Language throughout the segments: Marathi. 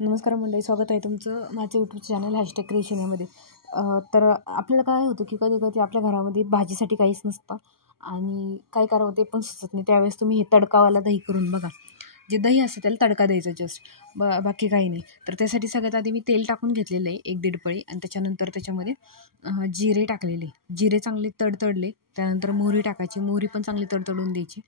नमस्कार मंडळी, स्वागत आहे तुमचं माझं यूट्यूब चॅनल #क्रिएशन यामध्ये. तर आपल्याला काय होतं की कधी कधी आपल्या घरामध्ये भाजीसाठी काहीच नसतं आणि काय करावं ते पण सुचत नाही. त्यावेळेस तुम्ही हे तडकावाला दही करून बघा. जे दही असतं त्याला तडका द्यायचा जस्ट, बाकी काही नाही. तर त्यासाठी सगळ्यात आधी मी तेल टाकून घेतलेलं आहे 1-1.5 पळी आणि त्याच्यानंतर त्याच्यामध्ये जिरे टाकलेले. जिरे चांगले तडतडले, त्यानंतर मोहरी टाकायची. मोहरी पण चांगली तडतडून द्यायची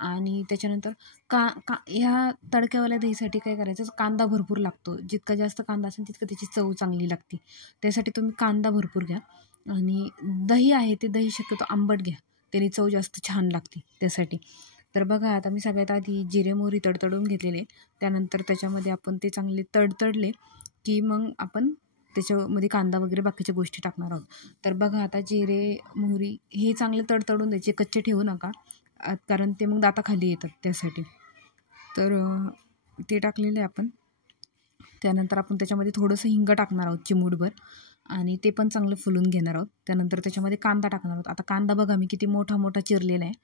आणि त्याच्यानंतर ह्या तडक्यावाल्या दहीसाठी काय करायचं, कांदा भरपूर लागतो. जितका जास्त कांदा असेल तितकं त्याची चव चांगली लागते. त्यासाठी तुम्ही कांदा भरपूर घ्या आणि दही आहे ते दही शक्यतो आंबट घ्या, त्याने चव जास्त छान लागते त्यासाठी. तर बघा, आता मी सगळ्यात आधी जिरे मोहरी तडतडून घेतलेले. त्यानंतर त्याच्यामध्ये आपण ते चांगले तडतडले की मग आपण त्याच्यामध्ये कांदा वगैरे बाकीच्या गोष्टी टाकणार आहोत. तर बघा, आता जिरे मोहरी हे चांगले तडतडून द्यायचे, कच्चे ठेवू नका कारण ते मग दाताखाली येतात त्यासाठी. तर ते टाकलेलं आहे आपण. त्यानंतर आपण त्याच्यामध्ये थोडंसं हिंग टाकणार आहोत चिमूटभर आणि ते पण चांगलं फुलून घेणार आहोत. त्यानंतर त्याच्यामध्ये कांदा टाकणार आहोत. आता कांदा बघा मी किती मोठा मोठा चिरलेला आहे,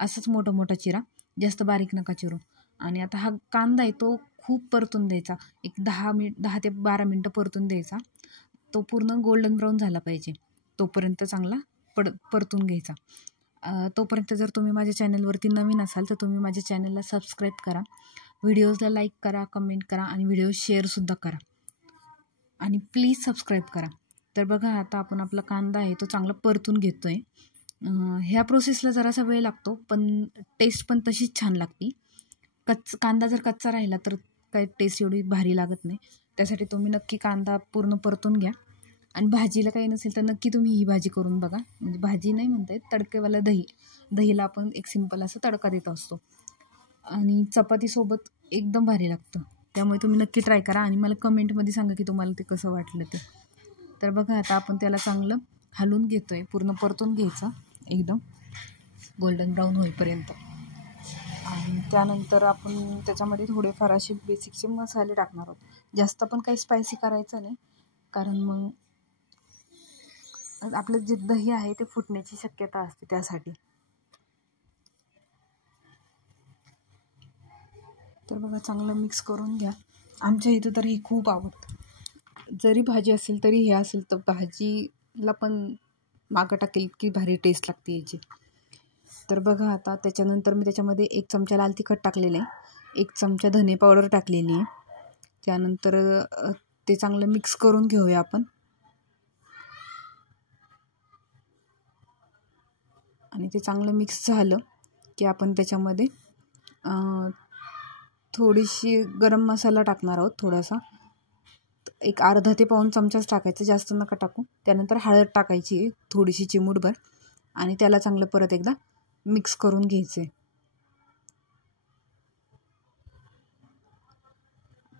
असंच मोठा मोठा चिरा, जास्त बारीक नका चिरू. आणि आता हा कांदा आहे तो खूप परतून द्यायचा, एक 10 ते 12 मिनटं परतून द्यायचा. तो पूर्ण गोल्डन ब्राऊन झाला पाहिजे तोपर्यंत चांगला परतून घ्यायचा. तोपर्यंत जर तुम्ही माझ्या चॅनलवरती नवीन असाल तर तुम्ही माझ्या चॅनलला सबस्क्राईब करा, व्हिडिओजला लाईक करा, कमेंट करा आणि व्हिडिओ शेअरसुद्धा करा आणि प्लीज सबस्क्राईब करा. तर बघा, आता आपण आपला कांदा आहे तो चांगला परतून घेतो आहे. ह्या प्रोसेसला जरासा वेळ लागतो पण टेस्ट पण तशीच छान लागते. कांदा जर कच्चा राहिला तर काही टेस्ट एवढी भारी लागत नाही. त्यासाठी तुम्ही नक्की कांदा पूर्ण परतून घ्या. आणि भाजीला काही नसेल तर नक्की तुम्ही ही भाजी करून बघा. म्हणजे भाजी नाही म्हणता येत, तडकेवाला दहीला आपण एक सिंपल असं तडका देत असतो आणि चपातीसोबत एकदम भारी लागतं. त्यामुळे तुम्ही नक्की ट्राय करा आणि मला कमेंटमध्ये सांगा की तुम्हाला ते कसं वाटलं ते. तर बघा, आता आपण त्याला चांगलं हलवून घेतो आहे, पूर्ण परतून घ्यायचं एकदम गोल्डन ब्राऊन होईपर्यंत. आणि त्यानंतर आपण त्याच्यामध्ये थोडेफार असे बेसिकचे मसाले टाकणार आहोत. जास्त पण काही स्पायसी करायचं नाही कारण मग आपलं जे दही आहे ते फुटण्याची शक्यता असते त्यासाठी. तर बघा, चांगलं मिक्स करून घ्या. आमच्या इथं तर हे खूप आवडतं. जरी भाजी असेल तरी हे असेल तर भाजीला पण मागं टाकेल की भारी टेस्ट लागते याची. तर बघा, आता त्याच्यानंतर मी त्याच्यामध्ये 1 चमचा लाल तिखट टाकलेलं आहे, 1 चमचा धने पावडर टाकलेली आहे. त्यानंतर ते चांगलं मिक्स करून घेऊया आपण. आणि ते चांगलं मिक्स झालं की आपण त्याच्यामध्ये थोडीशी गरम मसाला टाकणार आहोत, थोडासा, एक अर्धा ते पाऊण चमचाच टाकायचं, जास्त नका टाकू. त्यानंतर हळद टाकायची आहे थोडीशी चिमूटभर आणि त्याला चांगलं परत एकदा मिक्स करून घ्यायचं आहे.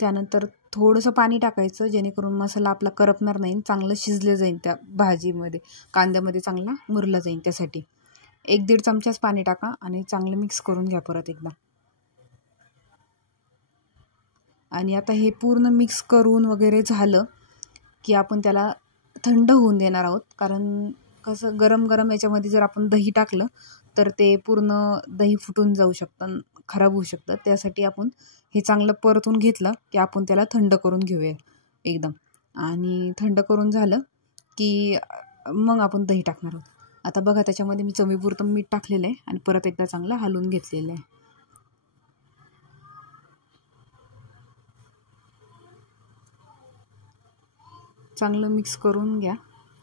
त्यानंतर थोडंसं पाणी टाकायचं जेणेकरून मसाला आपला करपणार नाही, चांगलं शिजलं जाईल त्या भाजीमध्ये, कांद्यामध्ये चांगला मुरला जाईल. त्यासाठी 1-1.5 चमचाच पाणी टाका आणि चांगलं मिक्स करून घ्या परत एकदा. आणि आता हे पूर्ण मिक्स करून वगैरे झालं की आपण त्याला थंड होऊन देणार आहोत. कारण कसं, गरम गरम याच्यामध्ये जर आपण दही टाकलं तर ते पूर्ण दही फुटून जाऊ शकतं, खराब होऊ शकतं. त्यासाठी आपण हे चांगलं परतून घेतलं की आपण त्याला थंड करून घेऊया एकदम. आणि थंड करून झालं की मग आपण दही टाकणार आहोत. आता बघा, त्याच्यामध्ये मी चवीपुरतं मीठ टाकलेलं आहे आणि परत एकदा चांगलं हलवून घेतलेलं आहे. चांगलं मिक्स करून घ्या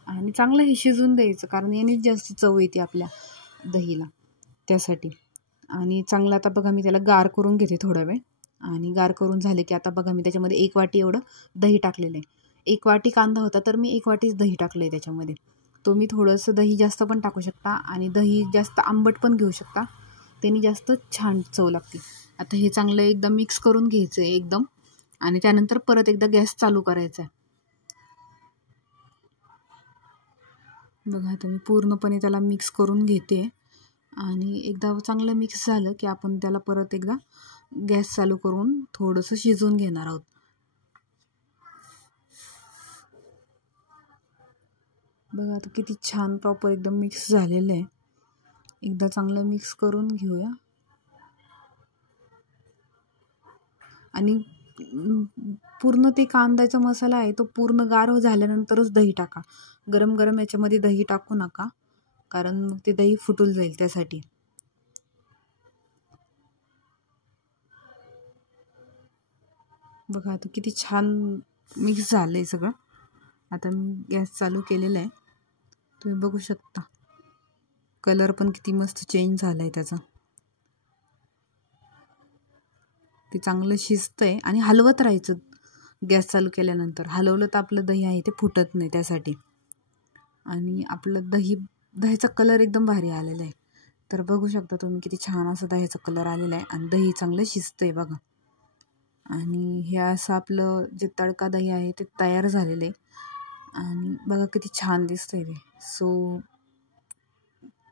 आणि चांगलं हे शिजून द्यायचं कारण यानेच जास्त चव येते आपल्या दहीला त्यासाठी. आणि चांगलं आता बघा, मी त्याला गार करून घेते थोडा वेळ. आणि गार करून झाले की आता बघा, मी त्याच्यामध्ये 1 वाटी एवढं दही टाकलेलं आहे. 1 वाटी कांदा होता तर मी 1 वाटीच दही टाकलं आहे त्याच्यामध्ये. तुम्ही थोडंसं दही जास्त पण टाकू शकता आणि दही जास्त आंबट पण घेऊ शकता, त्याने जास्त छान चव लागते. आता हे चांगलं एकदा मिक्स करून घ्यायचं आहे एकदम आणि त्यानंतर परत एकदा गॅस चालू करायचा आहे. बघा, आता मी पूर्णपणे त्याला मिक्स करून घेते आणि एकदा चांगलं मिक्स झालं की आपण त्याला परत एकदा गॅस चालू करून थोडंसं शिजवून घेणार आहोत. बघा, आता किती छान प्रॉपर एकदम मिक्स झालेलं आहे. एकदा चांगलं मिक्स करून घेऊया. आणि पूर्ण ते कांद्याचा मसाला आहे तो पूर्ण गार झाल्यानंतरच दही टाका. गरम गरम याच्यामध्ये दही टाकू नका, कारण मग ते दही फुटून जाईल त्यासाठी. बघा आता किती छान मिक्स झालं आहे सगळं. आता मी गॅस चालू केलेला आहे, तुम्ही बघू शकता. कलर पण किती मस्त चेंज झाला आहे त्याचा. ते चांगलं शिजतंय आणि हलवत राहायचं. गॅस चालू केल्यानंतर हलवलं तर आपलं दही आहे ते फुटत नाही त्यासाठी. आणि आपलं दह्याचा कलर एकदम भारी आलेला आहे. तर बघू शकता तुम्ही किती छान असा दह्याचा कलर आलेला आहे आणि दही चांगलं शिजतंय बघा. आणि हे असं आपलं जे तडका दही आहे ते तयार झालेलं आहे. आणि बघा किती छान दिसतंय ते. So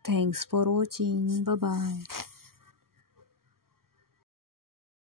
thanks for watching. Bye bye.